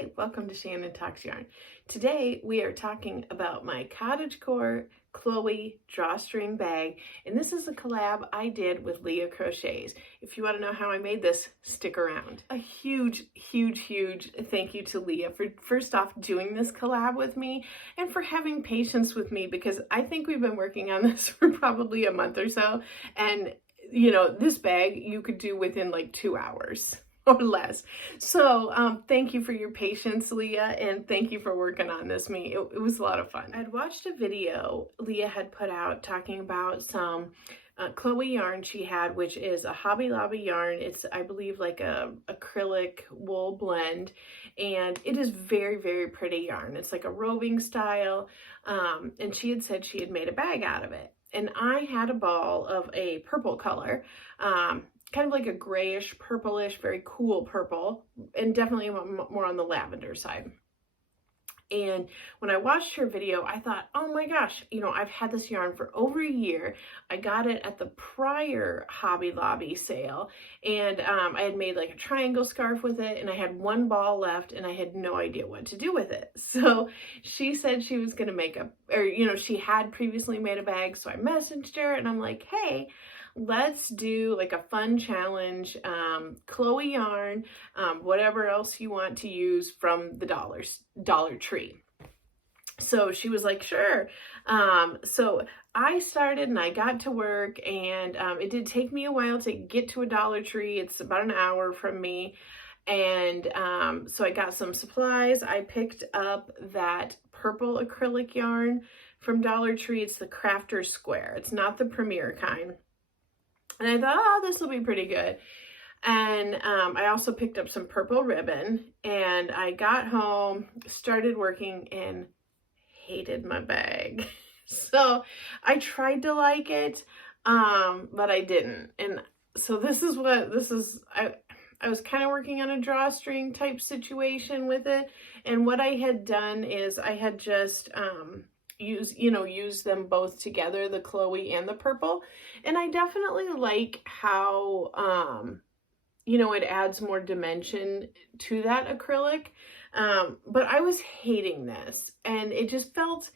Hey, welcome to Shannon Talks Yarn. Today we are talking about my Cottagecore Chloe Drawstring Bag, and this is a collab I did with Leah Crochets. If you want to know how I made this, stick around. A huge thank you to Leah for first off doing this collab with me and for having patience with me, because I think we've been working on this for probably a month or so, and you know, this bag you could do within like 2 hours. Or less. So thank you for your patience, Leah, and thank you for working on this me. It was a lot of fun. I'd watched a video Leah had put out talking about some Chloe yarn she had, which is a Hobby Lobby yarn. It's, I believe, like a acrylic wool blend, and it is very pretty yarn. It's like a roving style, and she had said she had made a bag out of it. And I had a ball of a purple color, kind of like a grayish, purplish, very cool purple, and definitely more on the lavender side. And when I watched her video, I thought, oh my gosh, you know, I've had this yarn for over a year. I got it at the prior Hobby Lobby sale, and I had made like a triangle scarf with it, and I had one ball left, and I had no idea what to do with it. So she said she was going to make she had previously made a bag, so I messaged her, and I'm like, hey, let's do like a fun challenge, Chloe yarn, whatever else you want to use from the Dollar Tree. So she was like, sure. So I started and I got to work, and it did take me a while to get to a Dollar Tree. It's about an hour from me. And so I got some supplies. I picked up that purple acrylic yarn from Dollar Tree. It's the Crafter Square. It's not the Premier kind. And I thought, oh, this will be pretty good. And I also picked up some purple ribbon, and I got home, started working, and hated my bag. So I tried to like it, but I didn't. And so I was kind of working on a drawstring type situation with it. And what I had done is I had just use them both together, the Chloe and the purple. And I definitely like how, it adds more dimension to that acrylic. But I was hating this, and it just felt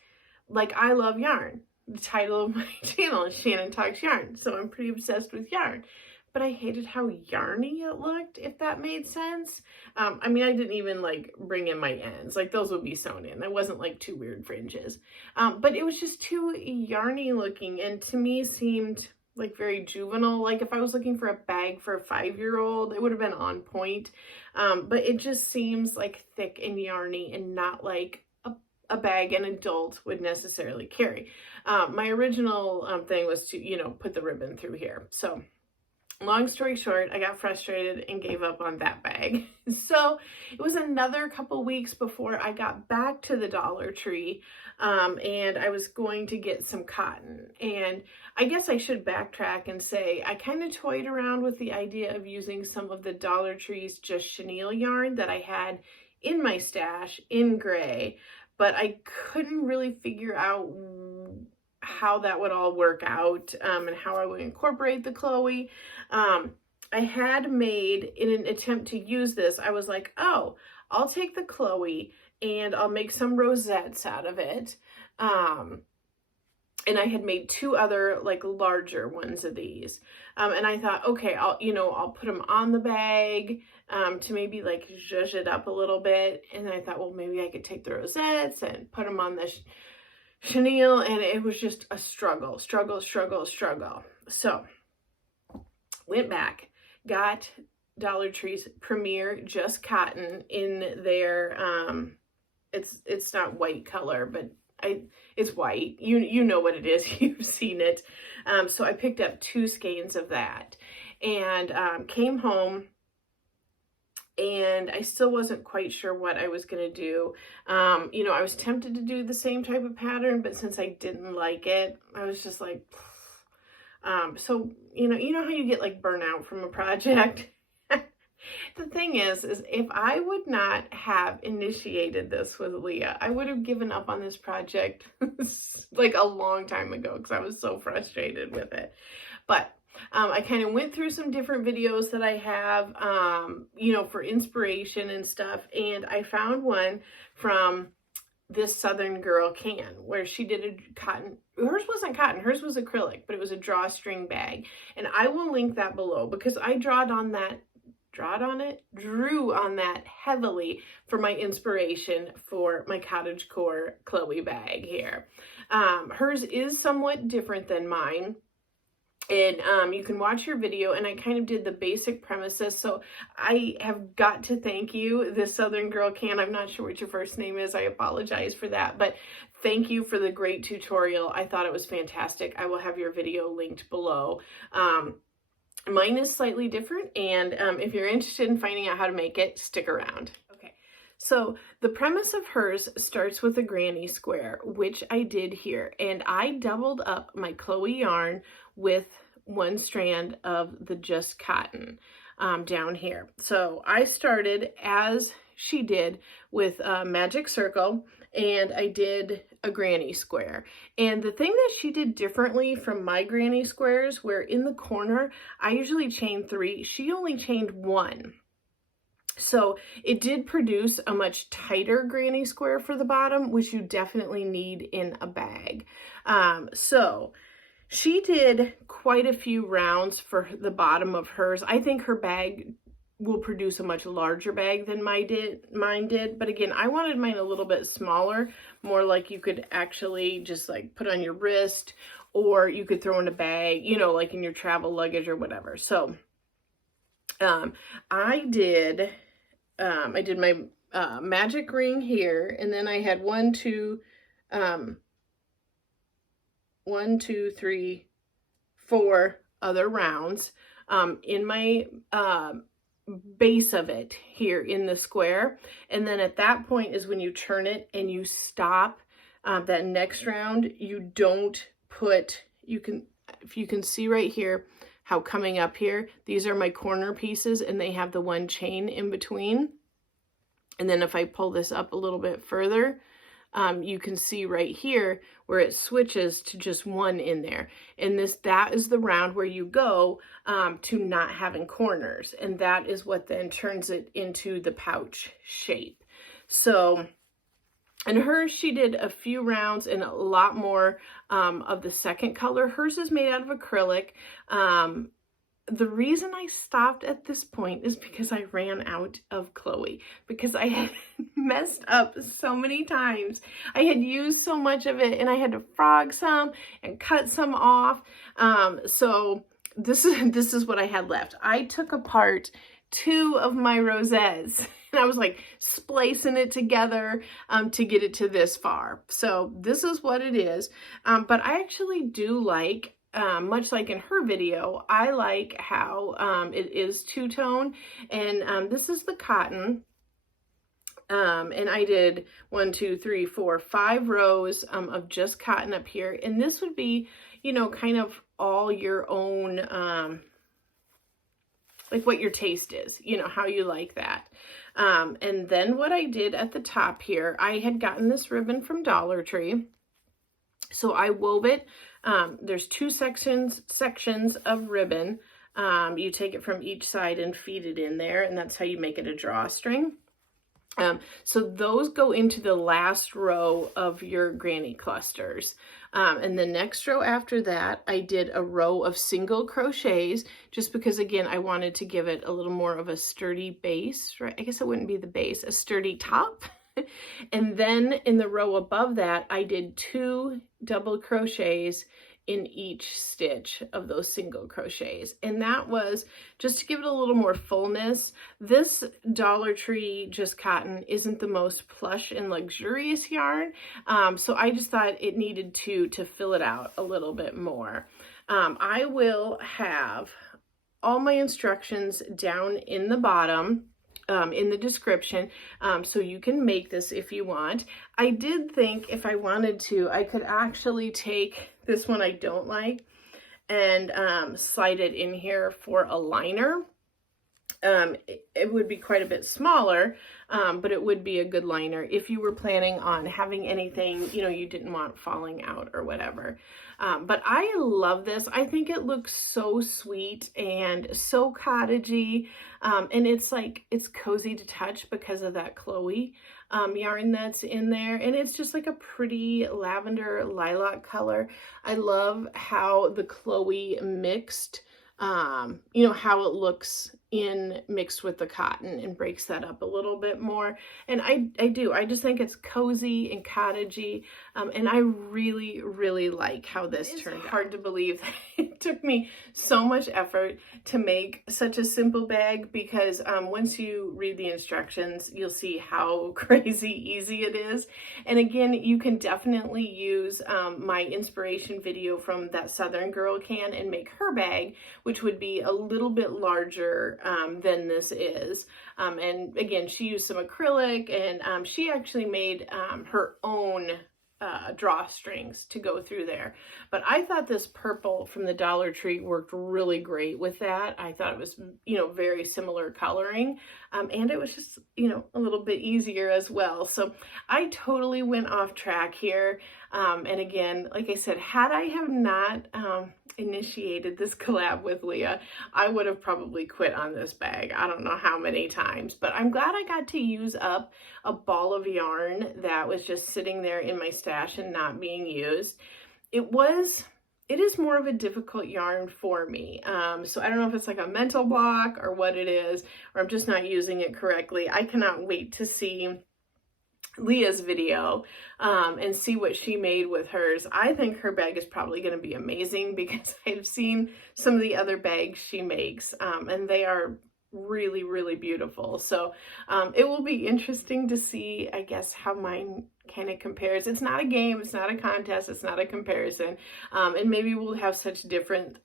like I love yarn. The title of my channel is Shannon Talks Yarn, so I'm pretty obsessed with yarn. But I hated how yarny it looked, if that made sense. I mean, I didn't even like bring in my ends. Like those would be sewn in. There wasn't like two weird fringes. But it was just too yarny looking, and to me seemed like very juvenile. Like if I was looking for a bag for a 5-year-old, it would have been on point. But it just seems like thick and yarny and not like a bag an adult would necessarily carry. My original thing was to, put the ribbon through here. So long story short, I got frustrated and gave up on that bag. So it was another couple weeks before I got back to the Dollar Tree, and I was going to get some cotton. And I guess I should backtrack and say I kind of toyed around with the idea of using some of the Dollar Tree's Just Chenille yarn that I had in my stash in gray, but I couldn't really figure out how that would all work out, and how I would incorporate the Chloe. I had made, in an attempt to use this, I was like, oh, I'll take the Chloe and I'll make some rosettes out of it. And I had made 2 other like larger ones of these. And I thought, okay, I'll put them on the bag, to maybe like zhuzh it up a little bit. And I thought, well, maybe I could take the rosettes and put them on the chenille, and it was just a struggle. So went back, got Dollar Tree's Premier Just Cotton in their it's not white color, but it's white. You know what it is. You've seen it. So I picked up 2 skeins of that, and came home, and I still wasn't quite sure what I was going to do. I was tempted to do the same type of pattern, but since I didn't like it, I was just like, so, you know how you get like burnout from a project? The thing is if I would not have initiated this with Leah, I would have given up on this project like a long time ago, because I was so frustrated with it. But I kind of went through some different videos that I have, you know, for inspiration and stuff, and I found one from this Southern Girl Can, where she did a cotton, hers wasn't cotton, hers was acrylic, but it was a drawstring bag. And I will link that below because I drew on that heavily for my inspiration for my Cottagecore Chloe bag here. Hers is somewhat different than mine. And you can watch your video, and I kind of did the basic premises. So I have got to thank you, this Southern Girl Can. I'm not sure what your first name is. I apologize for that, but thank you for the great tutorial. I thought it was fantastic. I will have your video linked below. Mine is slightly different, and if you're interested in finding out how to make it, stick around. Okay, so the premise of hers starts with a granny square, which I did here, and I doubled up my Chloe yarn with one strand of the Just Cotton down here. So I started, as she did, with a magic circle, and I did a granny square. And the thing that she did differently from my granny squares, where in the corner I usually chain 3, she only chained 1. So it did produce a much tighter granny square for the bottom, which you definitely need in a bag. So she did quite a few rounds for the bottom of hers. I think her bag will produce a much larger bag than mine did. But again, I wanted mine a little bit smaller, more like you could actually just like put on your wrist, or you could throw in a bag, you know, like in your travel luggage or whatever. So I did my magic ring here, and then I had 1, 2, 3, 4 other rounds in my base of it here in the square. And then at that point is when you turn it and you stop that next round. You don't put, if you can see right here how coming up here, these are my corner pieces, and they have the 1 chain in between. And then if I pull this up a little bit further, you can see right here where it switches to just 1 in there. And that is the round where you go to not having corners. And that is what then turns it into the pouch shape. So, and hers, she did a few rounds and a lot more of the second color. Hers is made out of acrylic. The reason I stopped at this point is because I ran out of Chloe, because I had messed up so many times. I had used so much of it, and I had to frog some and cut some off. So this is what I had left. I took apart 2 of my rosettes, and I was like splicing it together to get it to this far. So this is what it is. But I actually do like, much like in her video, I like how it is 2-tone, and this is the cotton, and I did 1, 2, 3, 4, 5 rows of just cotton up here, and this would be, you know, kind of all your own, like what your taste is, you know, how you like that. And then what I did at the top here, I had gotten this ribbon from Dollar Tree, so I wove it. There's 2 sections of ribbon. You take it from each side and feed it in there, and that's how you make it a drawstring. So those go into the last row of your granny clusters. And the next row after that, I did a row of single crochets, just because, again, I wanted to give it a little more of a sturdy base, right? I guess it wouldn't be the base, a sturdy top. And then in the row above that, I did 2 double crochets in each stitch of those single crochets. And that was just to give it a little more fullness. This Dollar Tree Just Cotton isn't the most plush and luxurious yarn. So I just thought it needed to fill it out a little bit more. I will have all my instructions down in the bottom, in the description, so you can make this if you want. I did think if I wanted to, I could actually take this one I don't like and slide it in here for a liner. it would be quite a bit smaller, but it would be a good liner if you were planning on having anything, you know, you didn't want falling out or whatever. But I love this. I think it looks so sweet and so cottagey, and it's like, it's cozy to touch because of that Chloe yarn that's in there, and it's just like a pretty lavender lilac color. I love how the Chloe mixed, you know, how it looks in mixed with the cotton and breaks that up a little bit more. And I just think it's cozy and cottagey, and I really, really like how this turned out. It's hard to believe that it took me so much effort to make such a simple bag, because once you read the instructions, you'll see how crazy easy it is. And again, you can definitely use my inspiration video from that Southern Girl can and make her bag, which would be a little bit larger than this is. And again, she used some acrylic, and she actually made her own drawstrings to go through there. But I thought this purple from the Dollar Tree worked really great with that. I thought it was, you know, very similar coloring, and it was just, you know, a little bit easier as well. So I totally went off track here. And again, like I said, had I have not initiated this collab with Leah, I would have probably quit on this bag. I don't know how many times, but I'm glad I got to use up a ball of yarn that was just sitting there in my stash and not being used. It is more of a difficult yarn for me. So I don't know if it's like a mental block or what it is, or I'm just not using it correctly. I cannot wait to see Leah's video and see what she made with hers. I think her bag is probably going to be amazing, because I've seen some of the other bags she makes, and they are really, really beautiful. So it will be interesting to see, I guess, how mine kind of compares. It's not a game, it's not a contest, it's not a comparison, and maybe we'll have such different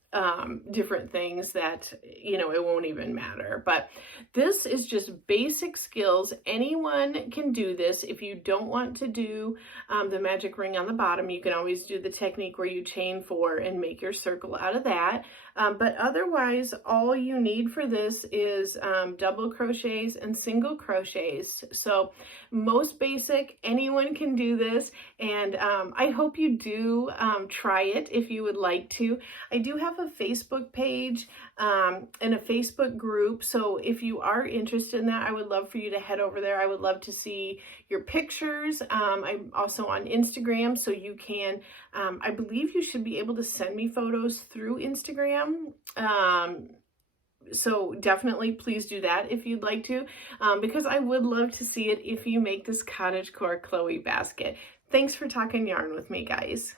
things that, you know, it won't even matter. But this is just basic skills. Anyone can do this. If you don't want to do the magic ring on the bottom, you can always do the technique where you chain 4 and make your circle out of that. But otherwise, all you need for this is double crochets and single crochets. So most basic, anyone can do this, and I hope you do try it if you would like to. I do have a Facebook page and a Facebook group, so if you are interested in that, I would love for you to head over there. I would love to see your pictures. I'm also on Instagram, so you can, I believe you should be able to send me photos through Instagram. So definitely please do that if you'd like to, because I would love to see it if you make this Cottagecore Chloe basket. Thanks for talking yarn with me, guys.